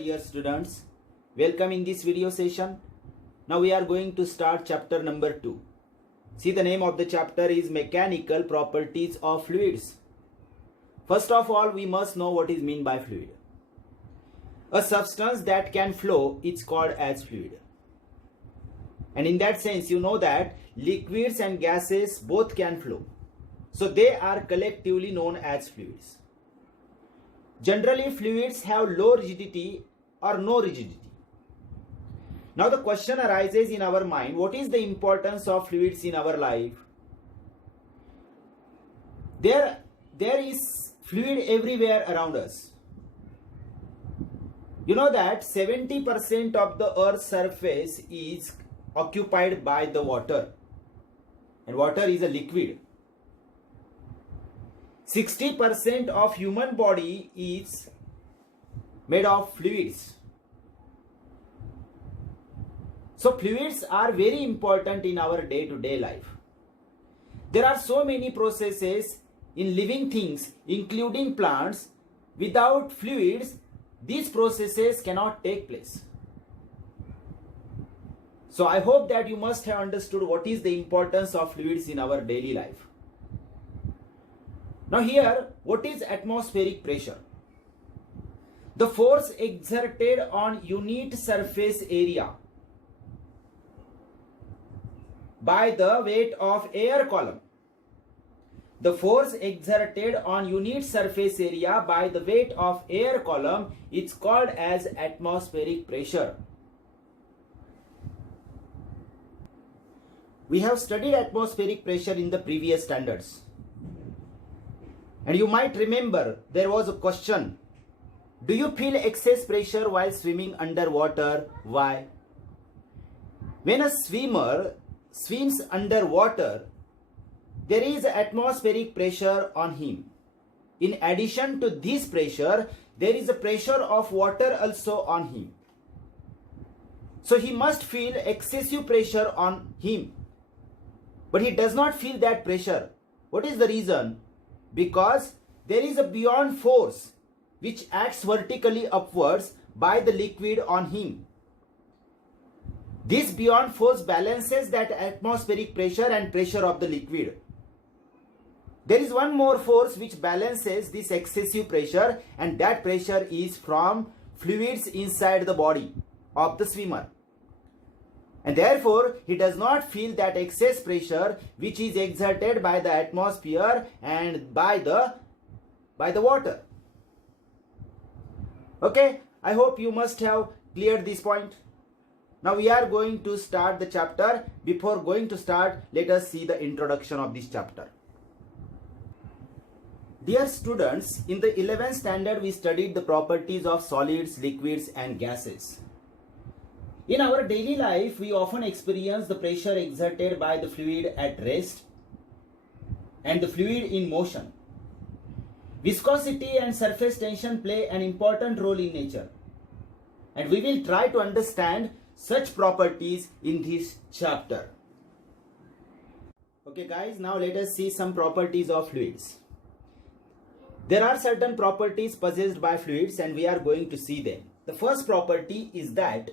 dear students. Welcome in this video session. Now we are going to start chapter number 2. See, the name of the chapter is Mechanical Properties of Fluids. First of all, we must know what is meant by fluid. A substance that can flow is called as fluid. And in that sense, you know that liquids and gases both can flow. So they are collectively known as fluids. Generally, fluids have low rigidity or no rigidity. Now the question arises in our mind, what is the importance of fluids in our life? There is fluid everywhere around us. You know that 70% of the Earth's surface is occupied by the water. And water is a liquid. 60% of human body is made of fluids. So fluids are very important in our day-to-day life. There are so many processes in living things, including plants. Without fluids, these processes cannot take place. So I hope that you must have understood what is the importance of fluids in our daily life. Now here, what is atmospheric pressure? The force exerted on unit surface area by the weight of air column. The force exerted on unit surface area by the weight of air column is called as atmospheric pressure. We have studied atmospheric pressure in the previous standards. And you might remember there was a question. Do you feel excess pressure while swimming underwater? Why? When a swimmer swims underwater, there is atmospheric pressure on him. In addition to this pressure, there is a pressure of water also on him. So he must feel excessive pressure on him. But he does not feel that pressure. What is the reason? Because there is a buoyant force which acts vertically upwards by the liquid on him. This buoyant force balances that atmospheric pressure and pressure of the liquid. There is one more force which balances this excessive pressure, and that pressure is from fluids inside the body of the swimmer. And therefore, he does not feel that excess pressure which is exerted by the atmosphere and by the water. Okay, I hope you must have cleared this point. Now we are going to start the chapter. Before going to start, let us see the introduction of this chapter. Dear students, in the 11th standard we studied the properties of solids, liquids and gases. In our daily life, we often experience the pressure exerted by the fluid at rest and the fluid in motion. Viscosity and surface tension play an important role in nature, and we will try to understand such properties in this chapter. Okay guys, now let us see some properties of fluids. There are certain properties possessed by fluids and we are going to see them. The first property is that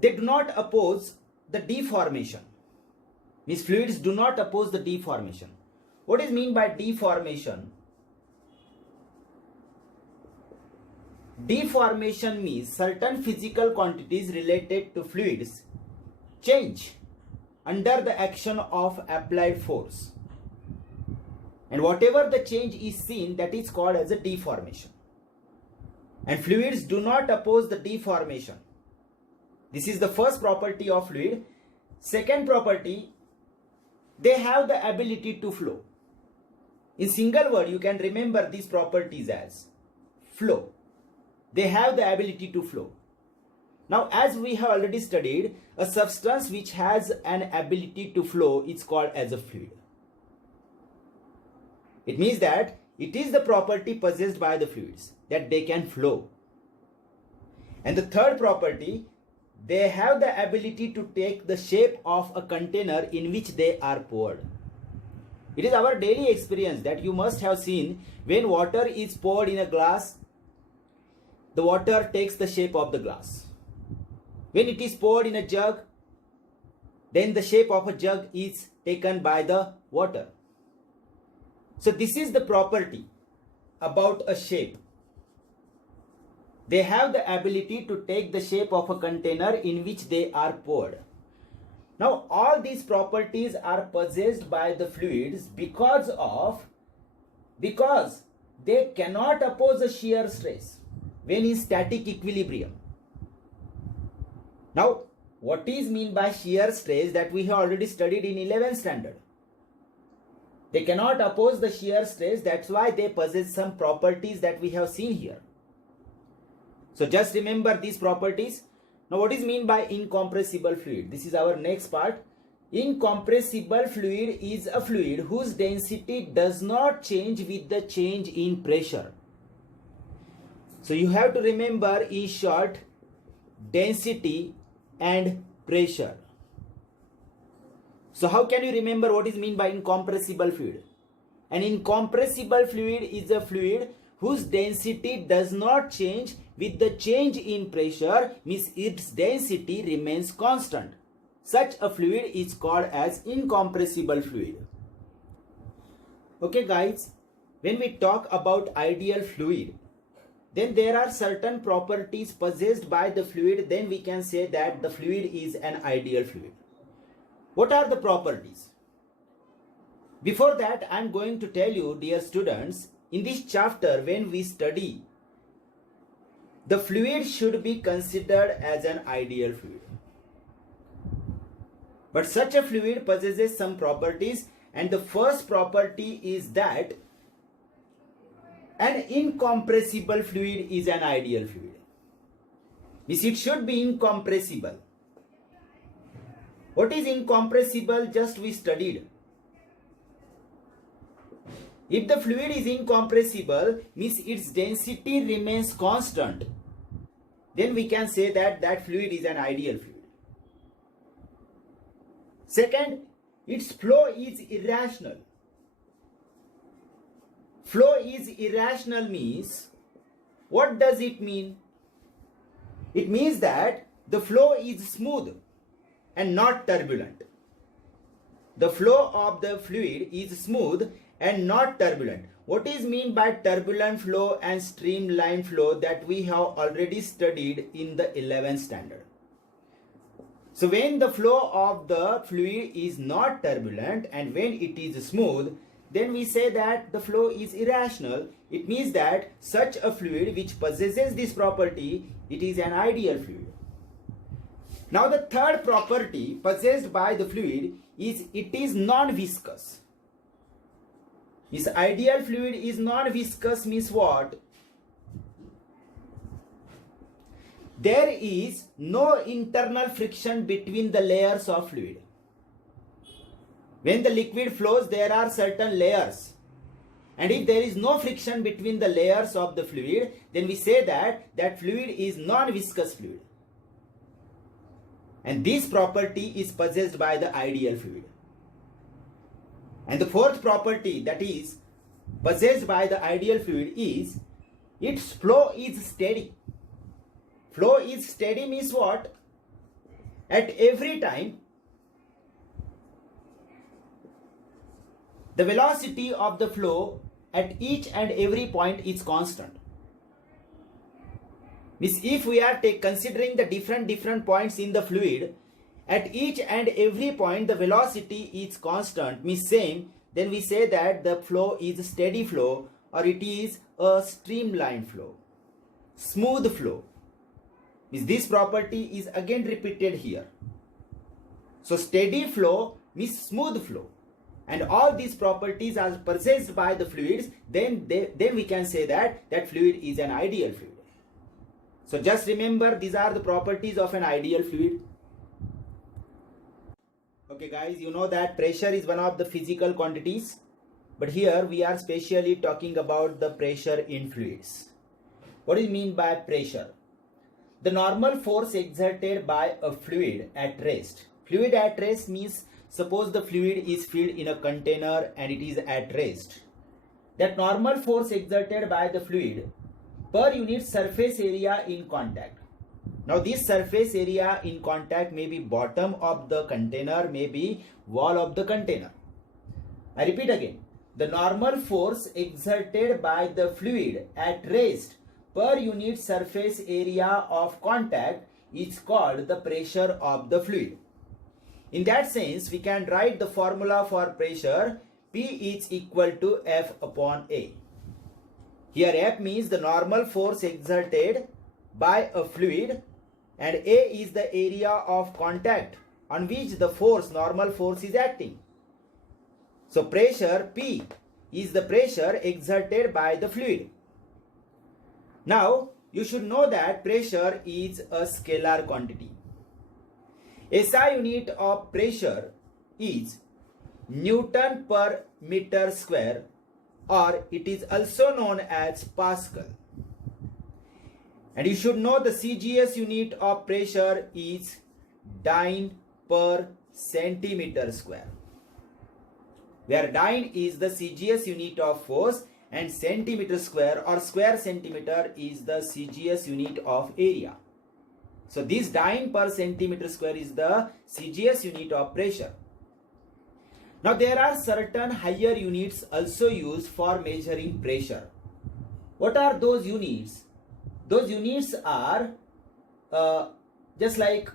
they do not oppose the deformation. Means fluids do not oppose the deformation. What is meant by deformation? Deformation means certain physical quantities related to fluids change under the action of applied force. And whatever the change is seen, that is called as a deformation. And fluids do not oppose the deformation. This is the first property of fluid. Second property, they have the ability to flow. In single word, you can remember these properties as flow. They have the ability to flow. Now, as we have already studied, a substance which has an ability to flow is called as a fluid. It means that it is the property possessed by the fluids, that they can flow. And the third property, they have the ability to take the shape of a container in which they are poured. It is our daily experience that you must have seen when water is poured in a glass. the water takes the shape of the glass. When it is poured in a jug, then the shape of a jug is taken by the water. So this is the property about a shape. They have the ability to take the shape of a container in which they are poured. Now all these properties are possessed by the fluids because they cannot oppose a shear stress when in static equilibrium. Now what is mean by shear stress that we have already studied in 11th standard? They cannot oppose the shear stress, that's why they possess some properties that we have seen here. So just remember these properties. Now what is mean by incompressible fluid? This is our next part. Incompressible fluid is a fluid whose density does not change with the change in pressure. So you have to remember in short, density and pressure. So how can you remember what is mean by incompressible fluid? An incompressible fluid is a fluid whose density does not change with the change in pressure, means its density remains constant. Such a fluid is called as incompressible fluid. Okay guys, when we talk about ideal fluid, then there are certain properties possessed by the fluid, then we can say that the fluid is an ideal fluid. What are the properties? Before that, I am going to tell you, dear students, in this chapter when we study, the fluid should be considered as an ideal fluid. But such a fluid possesses some properties, and the first property is that an incompressible fluid is an ideal fluid. Means it should be incompressible. What is incompressible? Just we studied. If the fluid is incompressible, means its density remains constant, then we can say that that fluid is an ideal fluid. Second, its flow is irrational. Flow is irrational means, what does it mean? It means that the flow is smooth and not turbulent. The flow of the fluid is smooth and not turbulent. What is mean by turbulent flow and streamline flow that we have already studied in the 11th standard. So when the flow of the fluid is not turbulent and when it is smooth, then we say that the flow is irrational. It means that such a fluid which possesses this property, it is an ideal fluid. Now the third property possessed by the fluid is it is non-viscous. This ideal fluid is non-viscous means what? There is no internal friction between the layers of fluid. When the liquid flows, there are certain layers. And if there is no friction between the layers of the fluid, then we say that that fluid is non-viscous fluid. And this property is possessed by the ideal fluid. And the fourth property that is possessed by the ideal fluid is its flow is steady. Flow is steady means what? At every time, the velocity of the flow at each and every point is constant. Means if we are considering the different points in the fluid, at each and every point the velocity is constant, means same, then we say that the flow is steady flow or it is a streamlined flow, smooth flow. Means this property is again repeated here. So steady flow means smooth flow. And all these properties are possessed by the fluids, then we can say that that fluid is an ideal fluid. So just remember, these are the properties of an ideal fluid. Okay guys, you know that pressure is one of the physical quantities, but here we are specially talking about the pressure in fluids. What do you mean by pressure? The normal force exerted by a fluid at rest. Fluid at rest means suppose the fluid is filled in a container and it is at rest. That normal force exerted by the fluid per unit surface area in contact. Now this surface area in contact may be bottom of the container, may be wall of the container. I repeat again, the normal force exerted by the fluid at rest per unit surface area of contact is called the pressure of the fluid. In that sense, we can write the formula for pressure. P is equal to F upon A. Here F means the normal force exerted by a fluid and A is the area of contact on which the normal force is acting. So pressure P is the pressure exerted by the fluid. Now you should know that pressure is a scalar quantity. SI unit of pressure is Newton per meter square, or it is also known as Pascal. And you should know the CGS unit of pressure is dyne per centimeter square, where dyne is the CGS unit of force and centimeter square or square centimeter is the CGS unit of area. So this dyne per centimeter square is the CGS unit of pressure. Now there are certain higher units also used for measuring pressure. What are those units? Those units are just like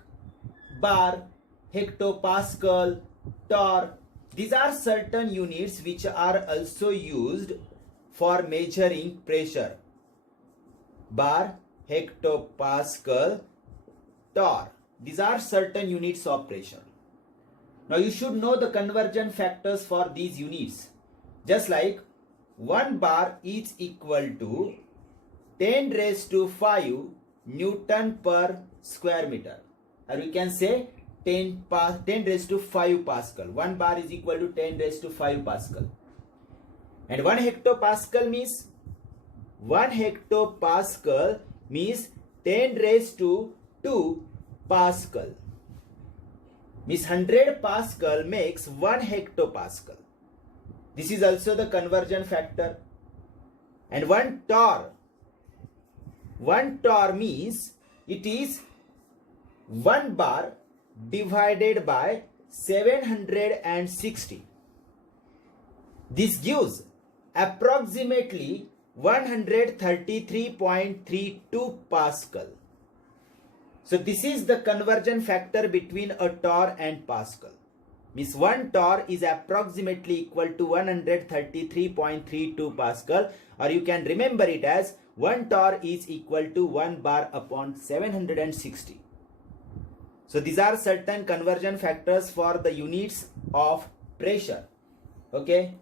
bar, hectopascal, torr. These are certain units which are also used for measuring pressure. Bar, hectopascal, torr. These are certain units of pressure. Now you should know the conversion factors for these units. Just like 1 bar is equal to 10 raised to 5 Newton per square meter. Or we can say 10 raised to 5 Pascal. 1 bar is equal to 10 raised to 5 Pascal. And 1 hectopascal means 10 raised to 2 Pascal. Means 100 Pascal makes 1 hectopascal. This is also the conversion factor. And 1 torr. 1 torr means it is 1 bar divided by 760. This gives approximately 133.32 Pascal. So this is the conversion factor between a torr and Pascal. Means 1 torr is approximately equal to 133.32 Pascal, or you can remember it as 1 torr is equal to 1 bar upon 760. So these are certain conversion factors for the units of pressure. Okay.